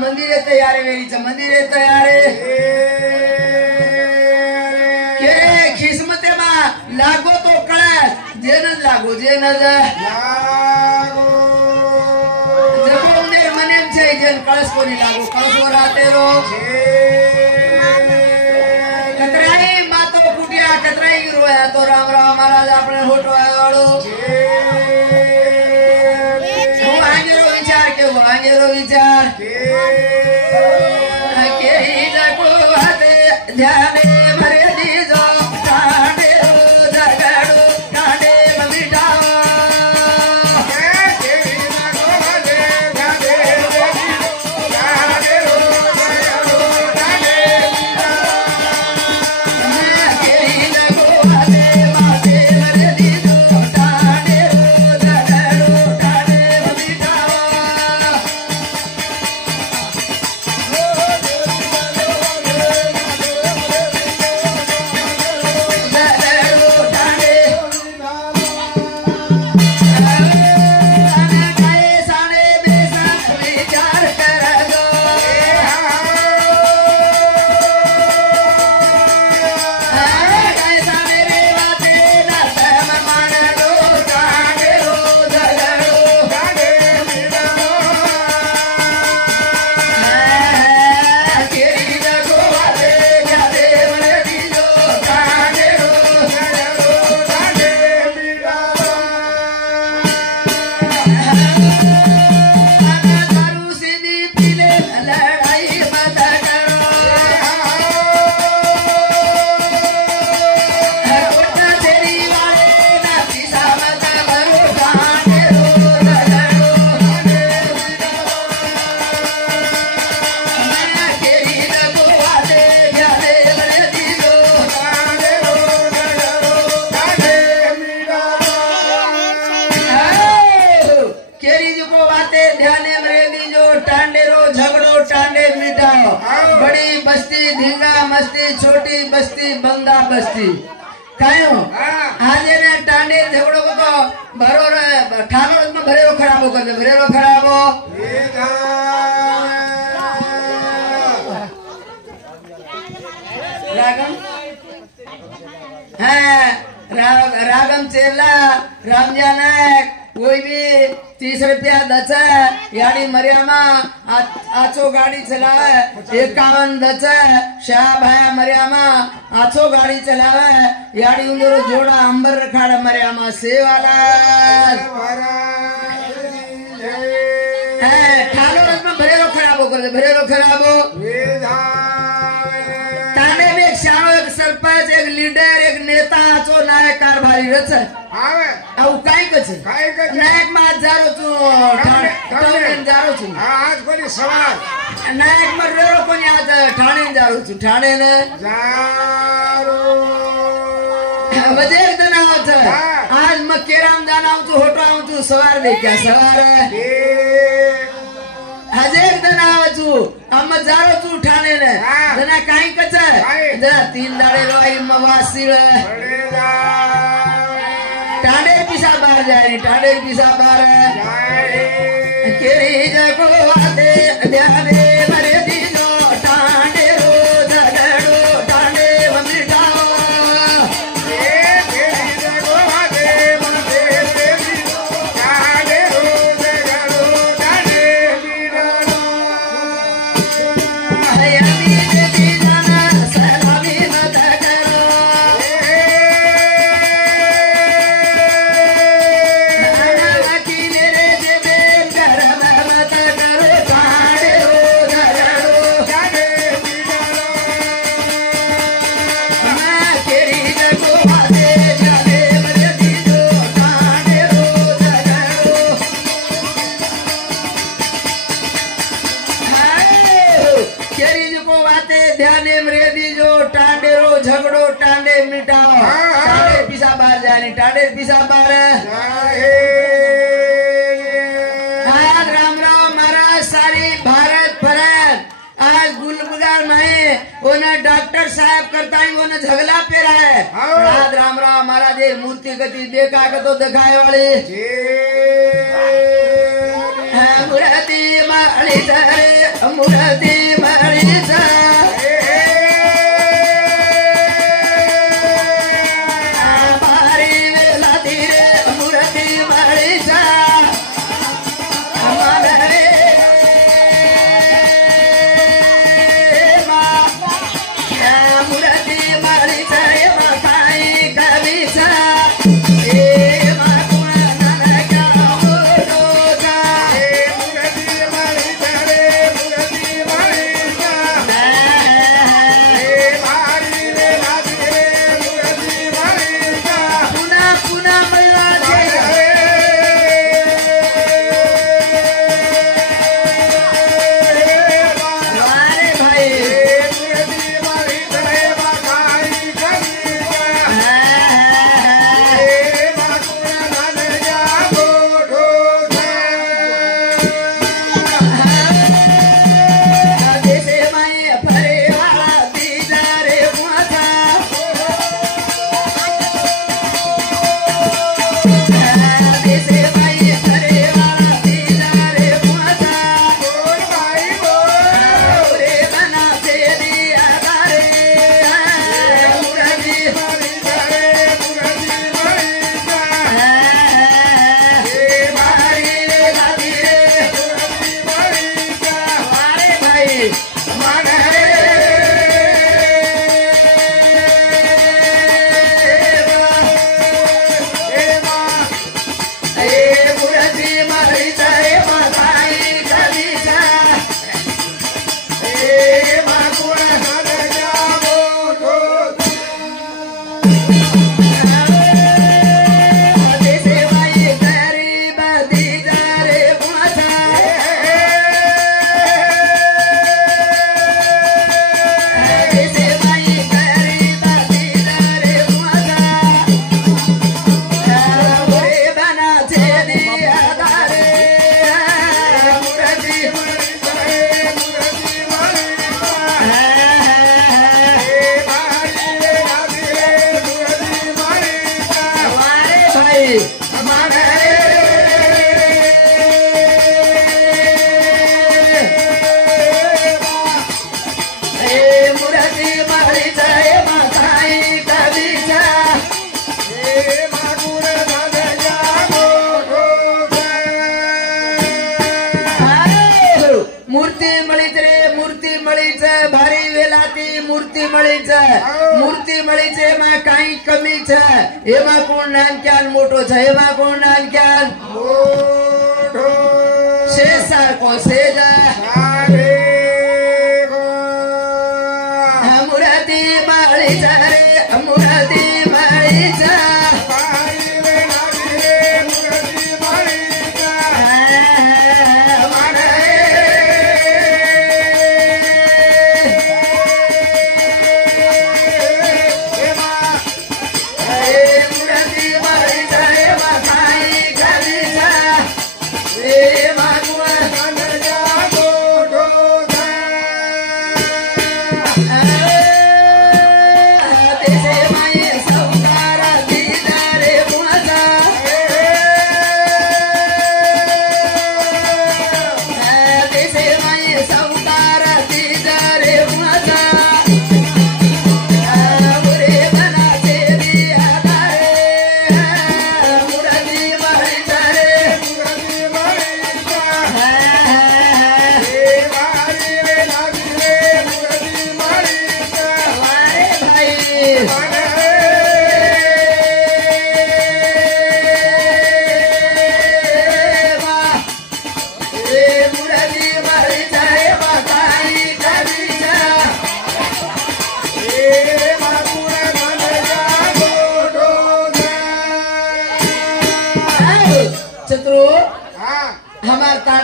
मंदिर तैयार है मेरी मंदिर तैयार है के किस्मते मा लागो तो कळस जेन लागो जेन लागो जब उन्हें मने छे जेन कळस कोनी लागो कळस वर आते रो कतराई मातो कुटिया कतराई रोया तो राम राम महाराज अपने होटो आयो वांगेरो विचार के ही जको हाते ध्याने मरे दीजो कांडे जगड़ो कांडे मिटाओ के ही जको हाते ध्याने कांडे जगड़ो कांडे मिटाओ के ही जको हाते माते मरे दीजो कांडे जगड़ो कांडे मिटाओ छोटी बस्ती बंदा बस्ती कायो आज ने टांडे झगड़ो को तो भरो ठानो में भरेरो खराब कर दे भरेरो खराब हो रागम है रागम चेला रामजानक कोई भी 30 रुपया दच यानी मरियामा आचो गाड़ी चलावे 51 दच शाह भाया मरियामा आचो गाड़ी चलावे यानी उन्हें जोड़ा अंबर रखाड़ा मरियामा सेवाला ठालो में भरेरो खराबो कर दे भरेरो खराबो ताने में एक शानो एक सरपंच एक लीडर एक नेता आचो नायक कारभारी रच आवे अब काय कछ नायक मा जारो तू ठाणे जारो छु आज कोनी सवाल नायक मा रेरो कोनी आज ठाणे जारो छु ठाणे ने जारो वजे दना छ आज म केराम जाना छु होटो आऊ छु सवार दे क्या सवार हजेक दना छु अम्मा जारो छु ठाणे ने दना काय कछ जना 3 दाड़े रोई मवासी टांडे पिसा बाहर जाए टांडे पिसा बाहर केरी जको वादे ध्याने मरे दीनो टांडे रो झगड़ो टांडे मिटाओ केरी जको वादे मरे दीनो टांडे रो झगड़ो टांडे मिटाओ मिटाओ टाडे पिसा बार जाने टाडे पिसा बार आज राम राम महाराज सारी भारत फरत आज गुलबुदार में ओना डॉक्टर साहब करता ही ओना झगला पे रहा है आज राम राम महाराज ये मूर्ति गति देखा के तो दिखाए वाले मूर्ति मारी से मूर्ति मारी से मूर्ति मळी छे एमा काई कमी छे एमा कोण नानक्यान मोटो छे एमा कोण नानक्यान मोटो शेषा को सेज मूर्ति मळी छे मूर्ति मळी छे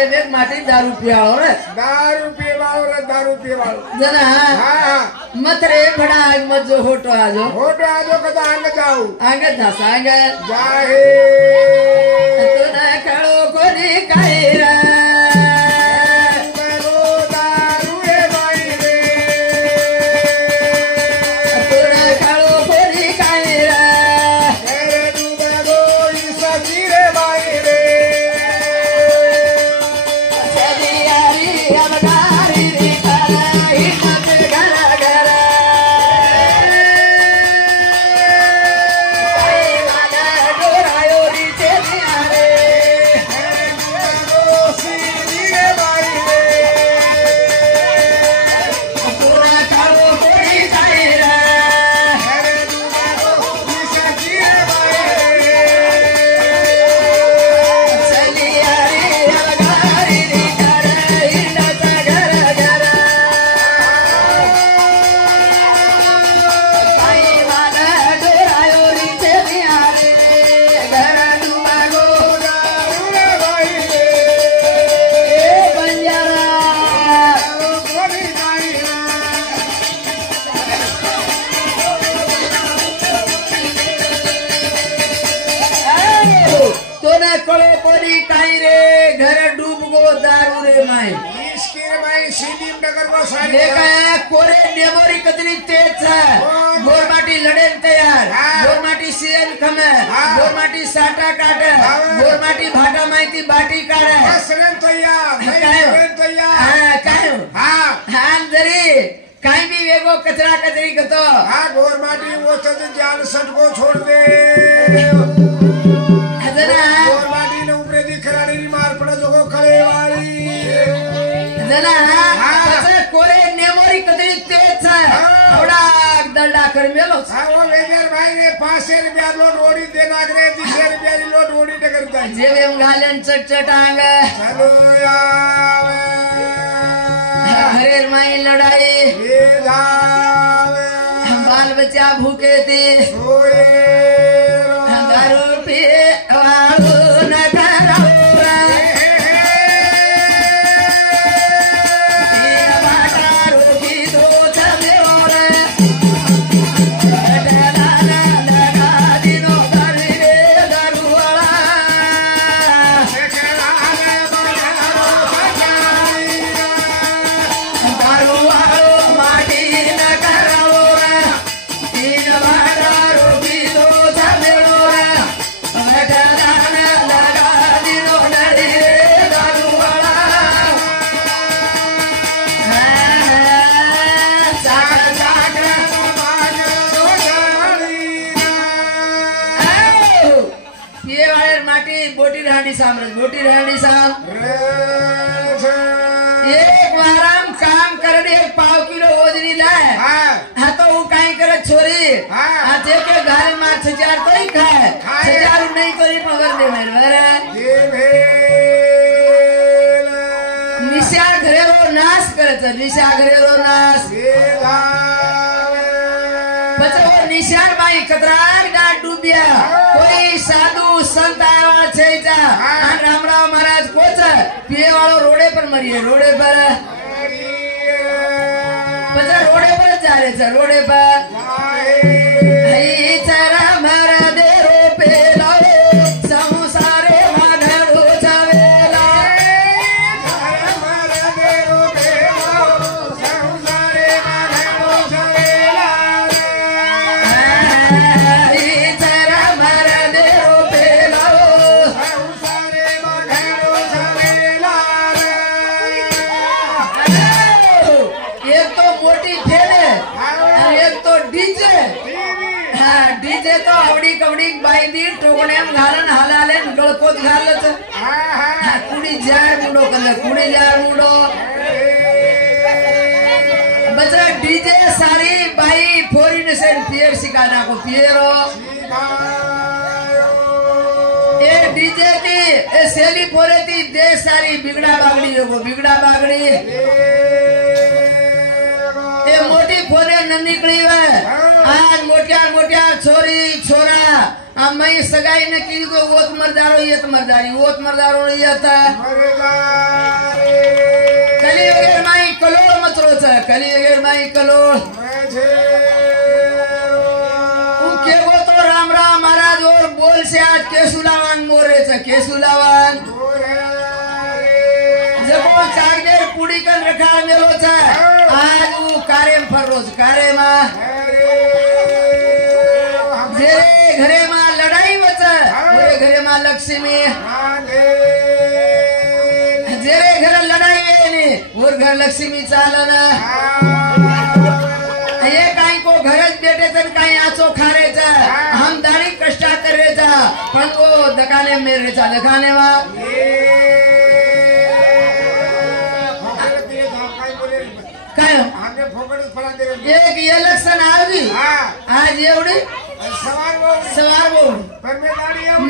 એટલે બે માટી દારૂ પીવાળો રે दारू पीवाळो जना हा मथरे भड़ा मजो होटो आजो होटो आजो कदा अंग जाऊ आगे धसा आगे जाहे तू ना खड़ो कोनी कायरा दारू रे बाई रे तू ना खड़ो कोनी कायरा रे डूबे गो ईसा जी रे बाई रे चली यारी अवतारी रे काला हिम्मत गरा गरा वाला डोरायो री चली यारे तोरा खाओ कोई कायरा चली यारी अवतारी रे काला हिम्मत गरा गरा आई वाला डोरायो री चली यारे गरा डुबागो ए बंजारा तोने कळो कोणी काही रे घर डूब गो दारू रे माय देखा कोरे नेमोरी कतरी तेज है गोरमाटी लड़े तैयार गोरमाटी सीएल खमे गोरमाटी साटा काटे गोरमाटी भाटा माहिती बाटी काढे हान जरी काही बी वेगो कचरा कचरी करतो छोड़ दे जरा गोरमाटी ने ऊपरे दी खराड़ी मार पड़े जो खड़े वाली जरा कचरा कोरे नेमोरी कतरी तेज है थोड़ा दंडा कर मेलो वो वेनेर भाई ने 500 रुपया लोट ओडी देना करे 200 रुपया की लोट ओडी ते करता जेवे उंगालन चटचटांग चलो यार हरेर माई लड़ाई ये जावे बाल बच्चा भूखे थे सोए दारू पिए वालो न करो ये बाटा रोकी दो चले और डलाना लगा दिनो दारू रे दारू वाला दारू वालो माटी न करो तीन बाटा रोकी दो चले और डलाना लगा दिनो दारू रे दारू वाला चाक चाक ये वाले माटी बोटी रानी सामराज बोटी रानी साम एक वाराम काम करने 5 किलो ओजरी लाए हाँ तो वो काई करे छोरी हाँ के घर में 6000 तो ही खाए 6000 नहीं तो ही पकड़ दे मेरे निशा घरेरो नाश करे छ निशा घरेरो नाश પછી वो निशान भाई कतराक डाट डूबिया कोई साधु संत आया छे जा राम राम महाराज कोच पिए वालो रोडे पर मरिए रोडे पर પછી रोडे पर जा रहे छ रोडे पर हई चरा मरा दे रो पे लाओ संसारे माधरो जावेला हई चरा मरा दे रो पे लाओ एक तो मोटी फेले और एक तो डीजे हाँ डीजे तो आवडी कवडी बाई दी टोकण्याम घालन हालाले गळकोत घालत कुणी जाय मुंडो कंदे कुणी जाय मुंडो बचरा डीजे सारी बाई फोरी ने से पियर सिकाना को पियरो ये डीजे ती ए सेली फोरे ती दे सारी बिगड़ा बागड़ी हो बिगड़ा बागड़ी ये मोटी फोरे न निकली वे आज मोटिया मोटिया छोरी छोरा आम्ही सगाई ने की को ओत मरदारो येत मरदारी ओत मरदारो येत कली वगैरह माई कलोळ मचरो छ कली वगैरह माई कलोळ के वो तो राम राम महाराज और बोल से आज केसुलावान मोरे छ केसुलावान जब वो चागदेर पुड़ी कन रखा मेलो छ आज वो कार्यम फरोज कार्य में जेरे घरे में लड़ाई वच ओरे घरे में लक्ष्मी जेरे घर लड़ाई वेनी और घर लक्ष्मी चालना ये काही को घरच बेटे तर काही आचो खारे छ हम दाणी कष्टा करे छ पण वो दकाने मेरे छ दकाने वा काय एक इलेक्शन आवी आज एवढी सवार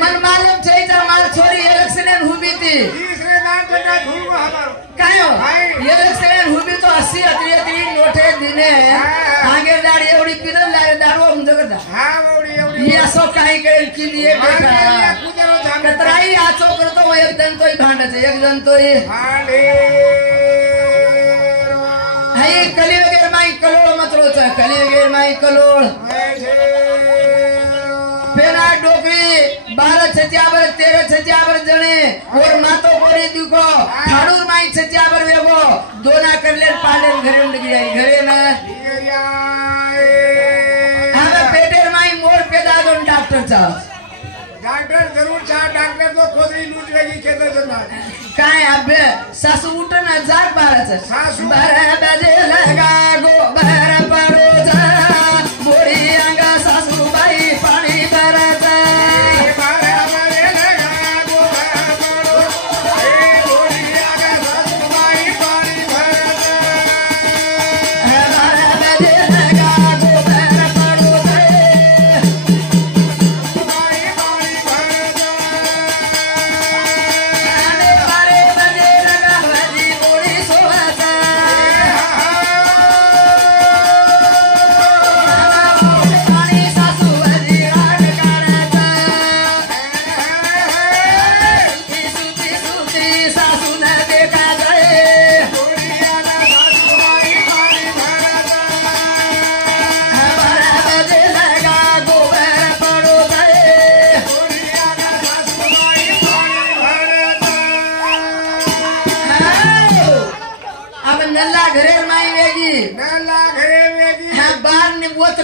मन मालूम छै तर मार छोरी इलेक्शन हुबी थी काय हो इलेक्शन हुबी तो 80 अत्री नोटे दिने आगे दाडी एवढी पिदल लागे दाडो जगत ये असो काही काही किलिये बेटा कतराई आचो करतो वो एक जण तोय भांडच एक जण तोय हाय कली वगैरे माई कलोळ मतरोच कली वगैरे माई कलोळ पेना डोकरी 12 छत्यावर 13 छत्यावर जणे और मातो कोरी दुको ठाडूर माई छत्यावर वेगो दोना करले पाले घरे उंडगी घरे ना आवे पेटेर माई मोर पेदा दोन डॉक्टर चा डॉक्टर जरूर छा डॉक्टर तो खोदरी लूट वेगी केदर जना काय अबे सासू उठना जाग बाराच सासू 12 बजे लगा गो बर पड़ो जा मोरी अंगा सासू बाई पानी भरत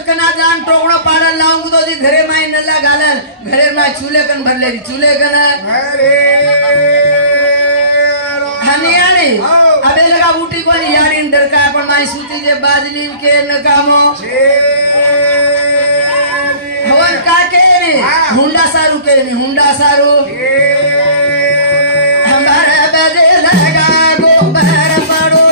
कना जान टोकड़ो पाड़न लाऊंग तो दी घरे माई नल्ला गालन घरे माई चूल्हे कन भर लेगी चूल्हे कन हनियाणी अबे लगा बूटी को यारी डर का पण माई सूती जे बाजली के न कामो हवन का के ने हुंडा सारू हमारे बजे लगा गोबर पड़ो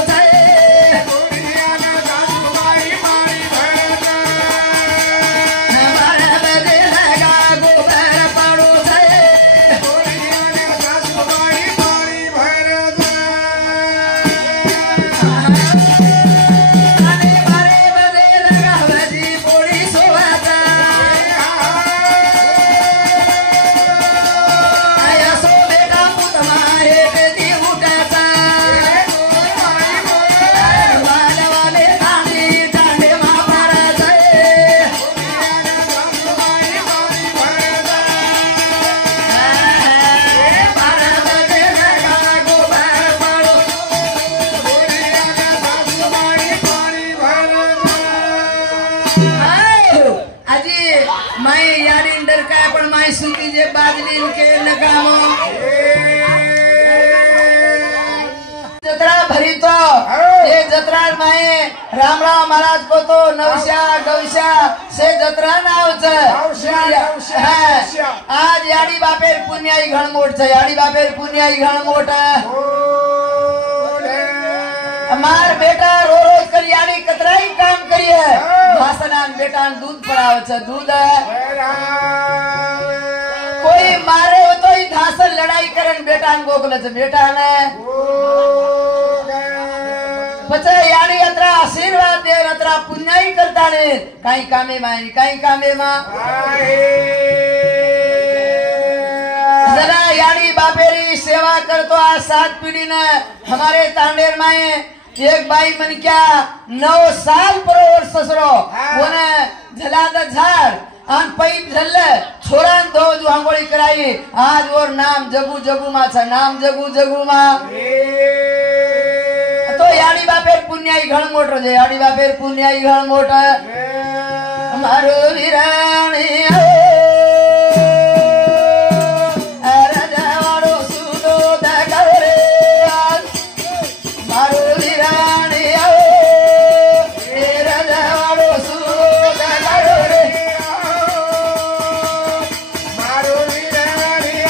राम राम महाराज को तो नवशा गौशा से जत्रा नाव आज याडी बापेर पुण्याई घणमोट छे याडी बापेर पुण्याई घणमोट हमार बेटा रोज कर याडी कतराई काम करिए भाषणान बेटान दूध पड़ावे छे दूध कोई मारे हो तो ही धासल लड़ाई करन बेटान गोकले छे बेटाने पछे याडी अत्रा आशीर्वाद दे अत्रा पुण्याई करता ने काई कामे में यानी बापेरी सेवा करतो आज 7 पिढीनं हमारे तांडेर माये एक बाई मन क्या 9 साल बरोबर ससरो कोण झला द झाड आणि पैप झल्लं छोरान तो जो आंघोळी कराई आज वर नाम जगू जगू माचा नाम जगू जगू मा तो याडी बापेर पुण्याई घळ मोठं जे याडी बापेर पुण्याई घळ मोठं मारो विराणी राजावाडो सुदो दगरे मारो विराणी राजावाडो सुदो दगरे मारो विराणी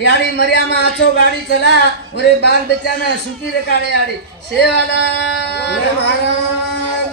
याड़ी मरियामा आचो गाड़ी चला और बाल बच्चा ना सुखी रे काड़े याड़ी सेवाला महाराज